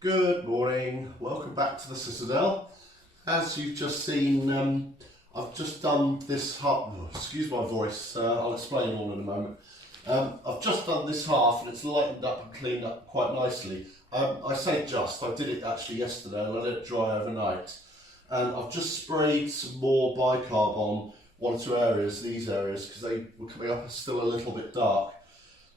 Good morning, welcome back to the Citadelle. As you've just seen, I've just done this half, excuse my voice, I'll explain all in a moment. I've just done this half and it's lightened up and cleaned up quite nicely. I say just, I did it actually yesterday and I let it dry overnight. And I've just sprayed some more bicarb on one or two areas, these areas, because they were coming up still a little bit dark.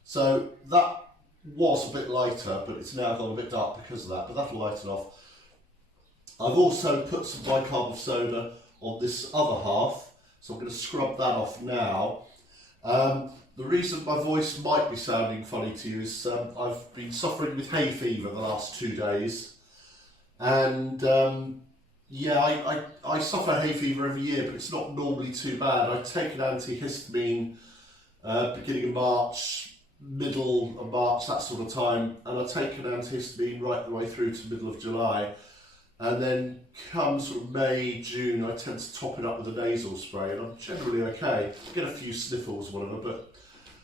So that was a bit lighter, but it's now gone a bit dark because of that, but that'll lighten off. I've also put some bicarbonate of soda on this other half, so I'm going to scrub that off now. The reason my voice might be sounding funny to you is I've been suffering with hay fever the last 2 days, and yeah, I suffer hay fever every year, but it's not normally too bad. I take an antihistamine beginning of March, middle of March, that sort of time, and I take an antihistamine right the way through to middle of July, and then come sort of May, June, I tend to top it up with a nasal spray, and I'm generally okay. I get a few sniffles, whatever, but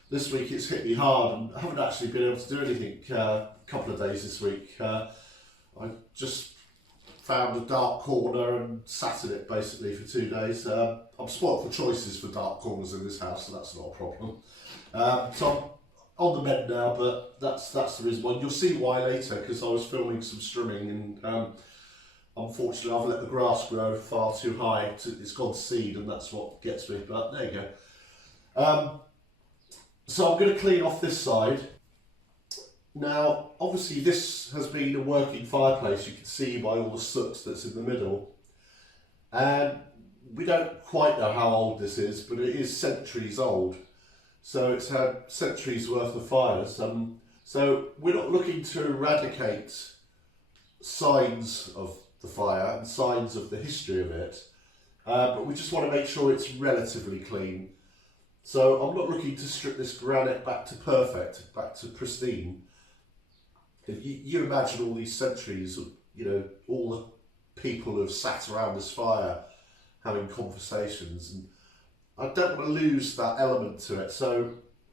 this week it's hit me hard, and I haven't actually been able to do anything a couple of days this week. I just found a dark corner and sat in it basically for 2 days. I'm spoilt for choices for dark corners in this house, so that's not a problem. So I'm on the mend now, but that's the reason why. You'll see why later, because I was filming some strimming and unfortunately I've let the grass grow far too high. It's gone to seed and that's what gets me, but there you go. So I'm going to clean off this side. Now obviously this has been a working fireplace, you can see by all the soot that's in the middle, and we don't quite know how old this is, but it is centuries old. So it's had centuries worth of fires. So we're not looking to eradicate signs of the fire and signs of the history of it, but we just want to make sure it's relatively clean. So I'm not looking to strip this granite back to perfect, back to pristine. You imagine all these centuries of, you know, all the people who have sat around this fire having conversations, and I don't want to lose that element to it, so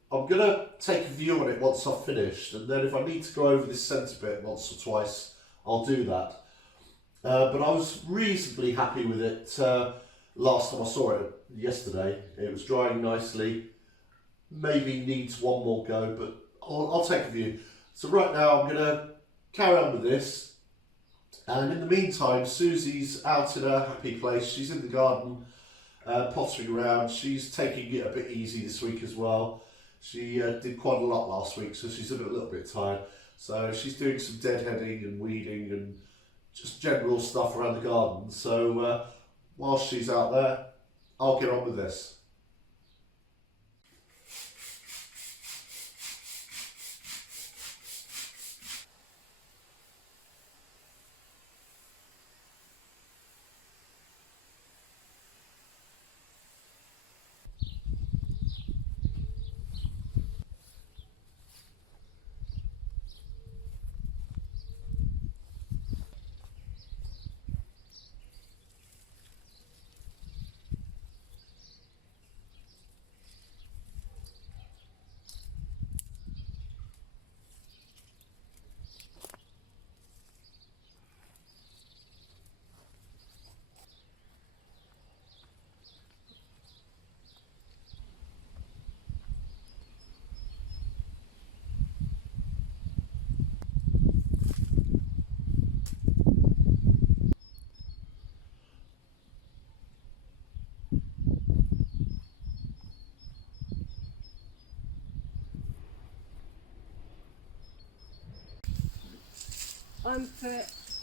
I'm going to take a view on it once I've finished, and then if I need to go over this centre bit once or twice, I'll do that. But I was reasonably happy with it last time I saw it yesterday. It was drying nicely, maybe needs one more go, but I'll take a view. So right now I'm going to carry on with this, and in the meantime Susie's out in her happy place. She's in the garden pottering around. She's taking it a bit easy this week as well. She did quite a lot last week, so she's a little bit tired. So she's doing some deadheading and weeding and just general stuff around the garden. So whilst she's out there, I'll get on with this.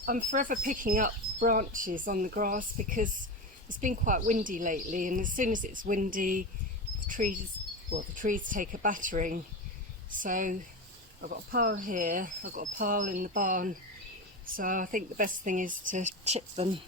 I'm forever picking up branches on the grass because it's been quite windy lately, and as soon as it's windy, the trees take a battering. So I've got a pile here, I've got a pile in the barn, so I think the best thing is to chip them.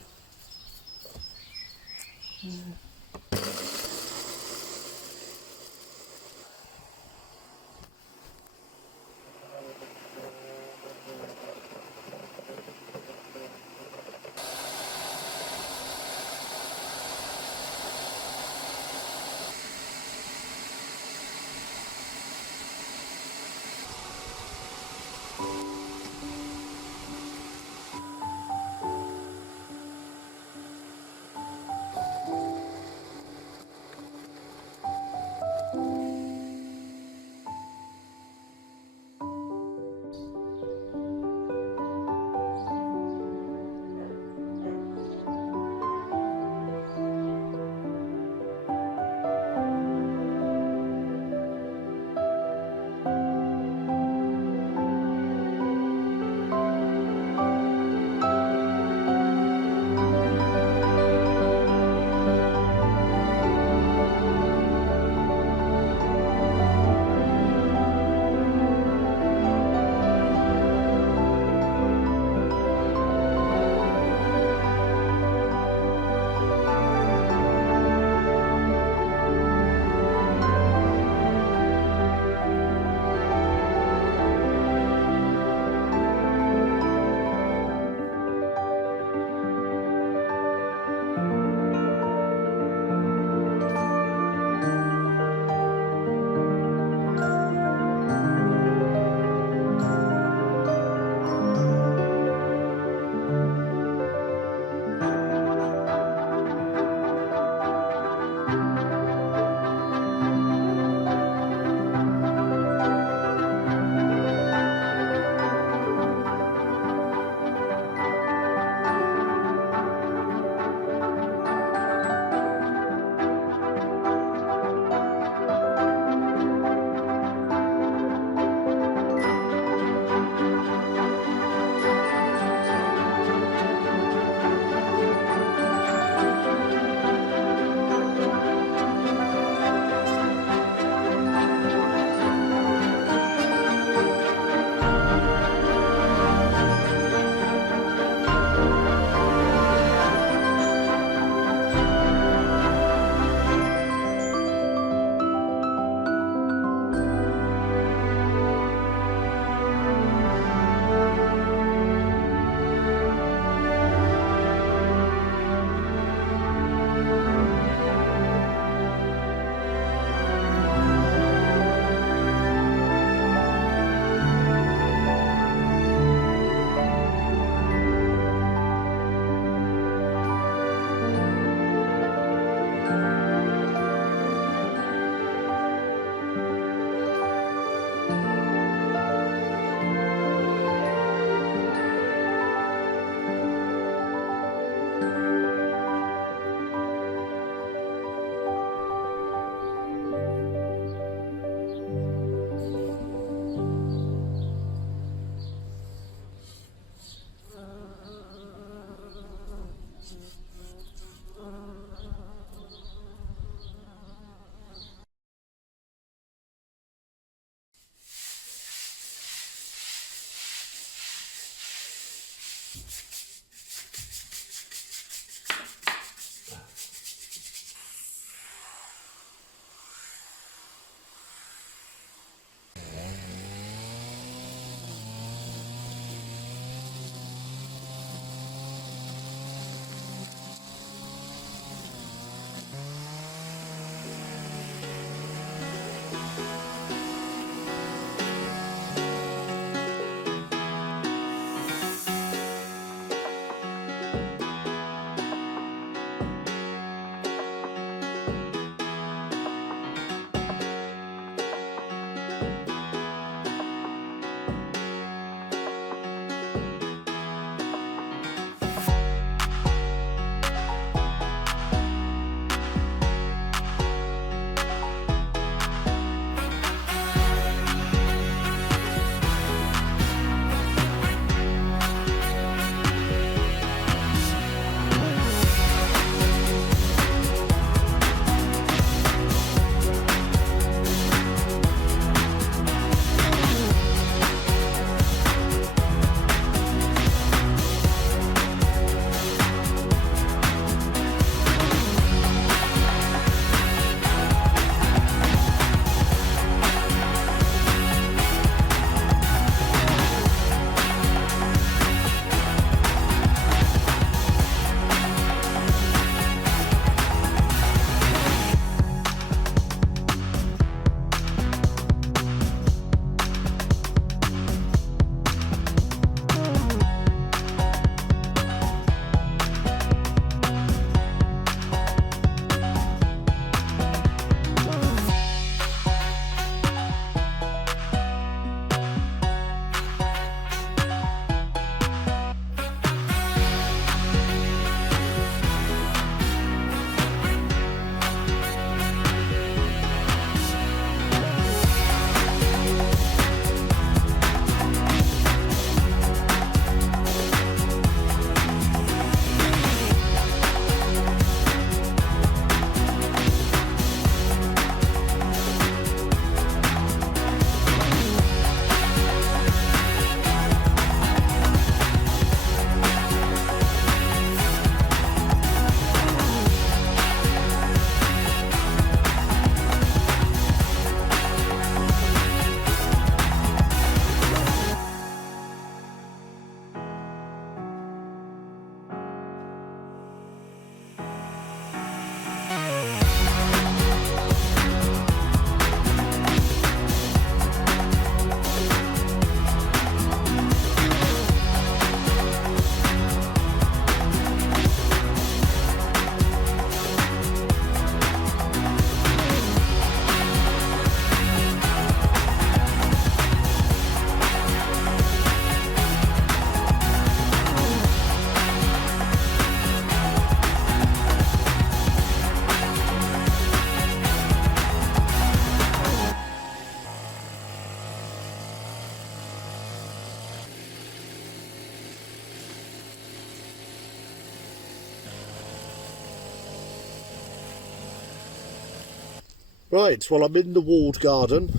Right, well, I'm in the walled garden.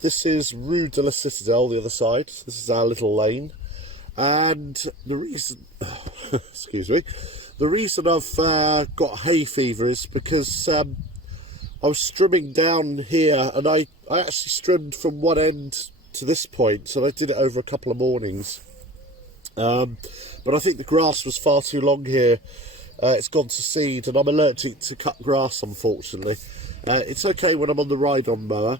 This is Rue de la Citadelle, the other side. This is our little lane. And the reason, excuse me, the reason I've got hay fever is because I was strimming down here, and I actually strimmed from one end to this point, so I did it over a couple of mornings. But I think the grass was far too long here. It's gone to seed, and I'm allergic to cut grass, unfortunately. It's okay when I'm on the ride-on mower,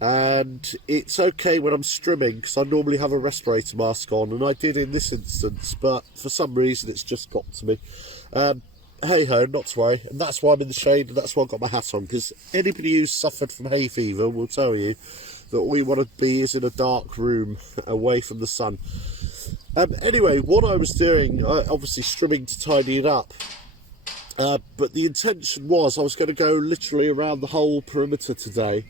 and it's okay when I'm strimming, because I normally have a respirator mask on, and I did in this instance, but for some reason it's just got to me. Hey ho, not to worry, and that's why I'm in the shade, and that's why I've got my hat on, because anybody who's suffered from hay fever will tell you that all you want to be is in a dark room away from the sun. Anyway, what I was doing, obviously strimming to tidy it up, but the intention was I was going to go literally around the whole perimeter today,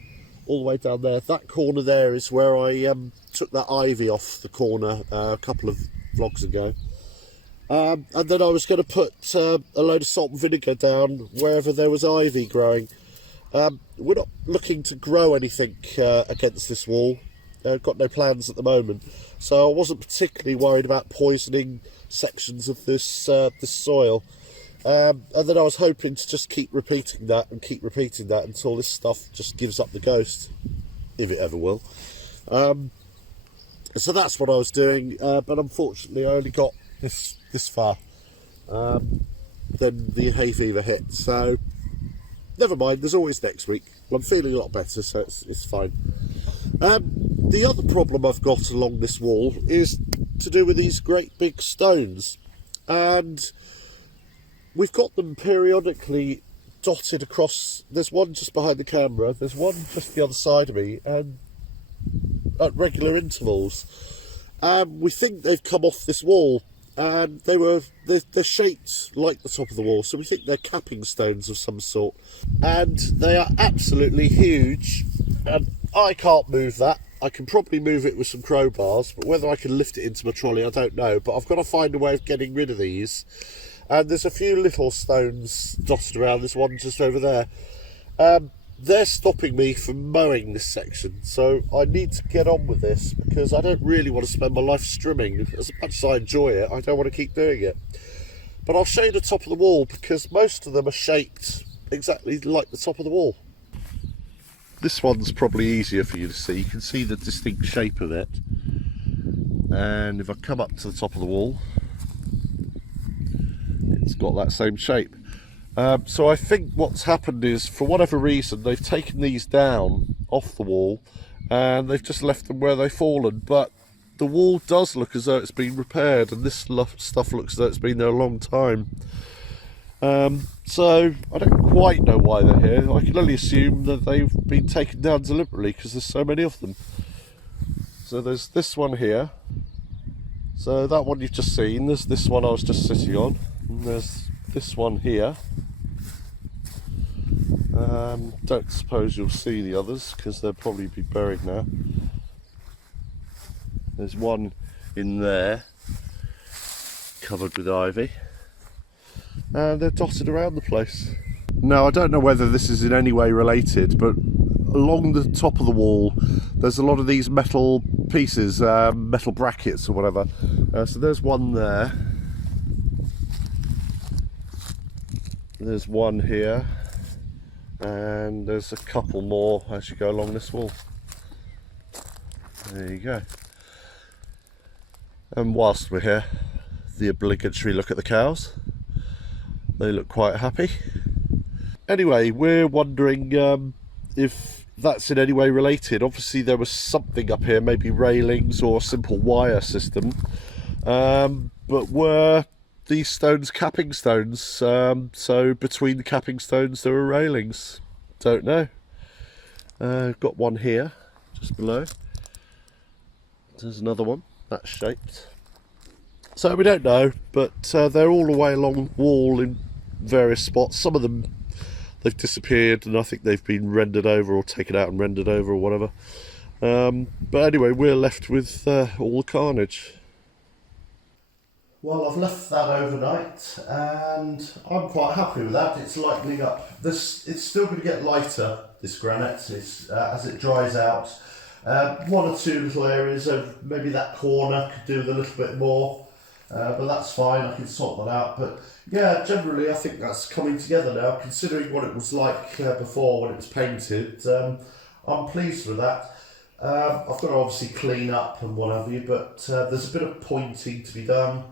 all the way down there. That corner there is where I took that ivy off the corner a couple of vlogs ago. And then I was going to put a load of salt and vinegar down wherever there was ivy growing. We're not looking to grow anything against this wall. Got no plans at the moment, so I wasn't particularly worried about poisoning sections of this this soil. And then I was hoping to just keep repeating that until this stuff just gives up the ghost, if it ever will. So that's what I was doing, but unfortunately I only got this far. Then the hay fever hit, so never mind, there's always next week. Well, I'm feeling a lot better, so it's fine. The other problem I've got along this wall is to do with these great big stones, and we've got them periodically dotted across. There's one just behind the camera, there's one just the other side of me, and at regular intervals. We think they've come off this wall, and they're shaped like the top of the wall, so we think they're capping stones of some sort, and they are absolutely huge, and I can't move that. I can probably move it with some crowbars, but whether I can lift it into my trolley, I don't know. But I've got to find a way of getting rid of these. And there's a few little stones dotted around. There's one just over there. They're stopping me from mowing this section, so I need to get on with this, because I don't really want to spend my life strimming. As much as I enjoy it, I don't want to keep doing it. But I'll show you the top of the wall, because most of them are shaped exactly like the top of the wall. This one's probably easier for you to see. You can see the distinct shape of it. And if I come up to the top of the wall, it's got that same shape. So I think what's happened is, for whatever reason, they've taken these down off the wall and they've just left them where they've fallen. But the wall does look as though it's been repaired, and this stuff looks as though it's been there a long time. So I don't quite know why they're here. I can only assume that they've been taken down deliberately, because there's so many of them. So there's this one here. So that one you've just seen. There's this one I was just sitting on. And there's this one here. Don't suppose you'll see the others, because they'll probably be buried now. There's one in there, covered with ivy. And they're dotted around the place. Now, I don't know whether this is in any way related, but along the top of the wall there's a lot of these metal pieces, metal brackets or whatever. So there's one there. There's one here. And there's a couple more as you go along this wall. There you go. And whilst we're here, the obligatory look at the cows. They look quite happy. Anyway, we're wondering if that's in any way related. Obviously there was something up here, maybe railings or a simple wire system. But were these stones capping stones? So between the capping stones there were railings. Don't know. Got one here, just below. There's another one, that's shaped. So we don't know, but they're all the way along the wall in various spots. Some of them, they've disappeared, and I think they've been rendered over or taken out and rendered over or whatever. But anyway, we're left with all the carnage. Well, I've left that overnight and I'm quite happy with that. It's lightening up. It's still going to get lighter, this granite, as it dries out. One or two little areas of maybe that corner could do with a little bit more, but that's fine, I can sort that out. But yeah, generally I think that's coming together now, considering what it was like before when it was painted. I'm pleased with that. I've got to obviously clean up and what have you, but there's a bit of pointing to be done.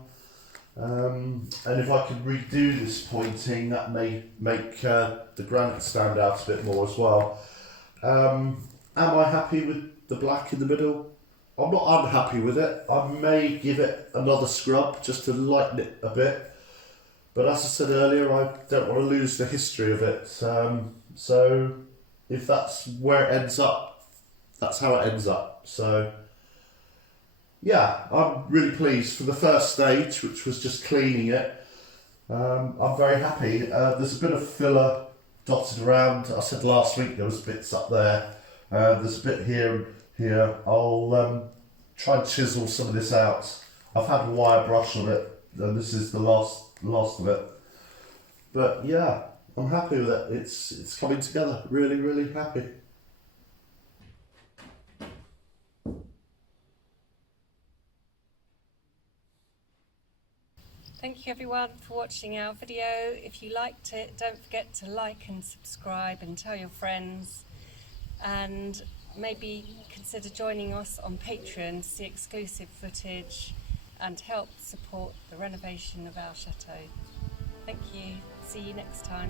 And if I can redo this pointing, that may make the granite stand out a bit more as well. Am I happy with the black in the middle? I'm not unhappy with it. I may give it another scrub just to lighten it a bit. But as I said earlier, I don't want to lose the history of it. So if that's where it ends up, that's how it ends up. So yeah, I'm really pleased for the first stage, which was just cleaning it. I'm very happy. There's a bit of filler dotted around. I said last week there was bits up there. There's a bit here and here. I'll try and chisel some of this out. I've had a wire brush on it, and this is the last of it. But yeah, I'm happy with it. It's coming together. Really, really happy. Thank you everyone for watching our video. If you liked it, don't forget to like and subscribe and tell your friends, and maybe consider joining us on Patreon to see exclusive footage and help support the renovation of our chateau. Thank you. See you next time.